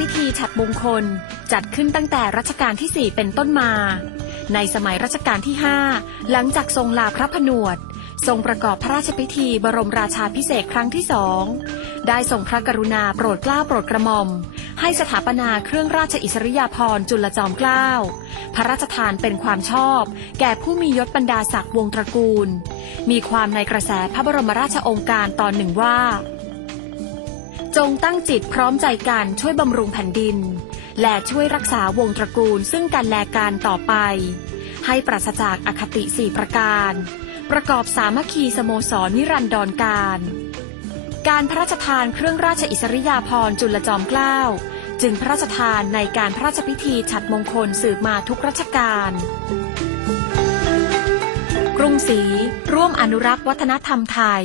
พิธีฉัดมงคล จัดขึ้นตั้งแต่รัชกาลที่ 4 เป็นต้นมา ในสมัยรัชกาลที่ 5 หลังจากทรงลาพระผนวด ทรงประกอบพระราชพิธีบรมราชาพิเศษครั้งที่สองได้ทรงพระกรุณาโปรดเกล้าโปรดกระหม่อม ให้สถาปนาเครื่องราชอิสริยาภรณ์จุลจอมเกล้า พระราชทานเป็นความชอบ แก่ผู้มียศบรรดาศักดิ์วงตระกูล มีความในกระแสพระบรมราชองค์การตอนหนึ่งว่า จงตั้งจิตพร้อมใจกันช่วยบำรุงแผ่นดิน และช่วยรักษาวงศ์ตระกูลซึ่งกันและกันต่อไป ให้ปราศจากอคติสี่ประการ ประกอบสามัคคีสโมสรนิรันดรการ การพระราชทานเครื่องราชอิสริยาภรณ์จุลจอมเกล้าจึงพระราชทานในการพระราชพิธีฉัดมงคลสืบมาทุกรัชกาล กรุงศรีร่วมอนุรักษ์วัฒนธรรมไทย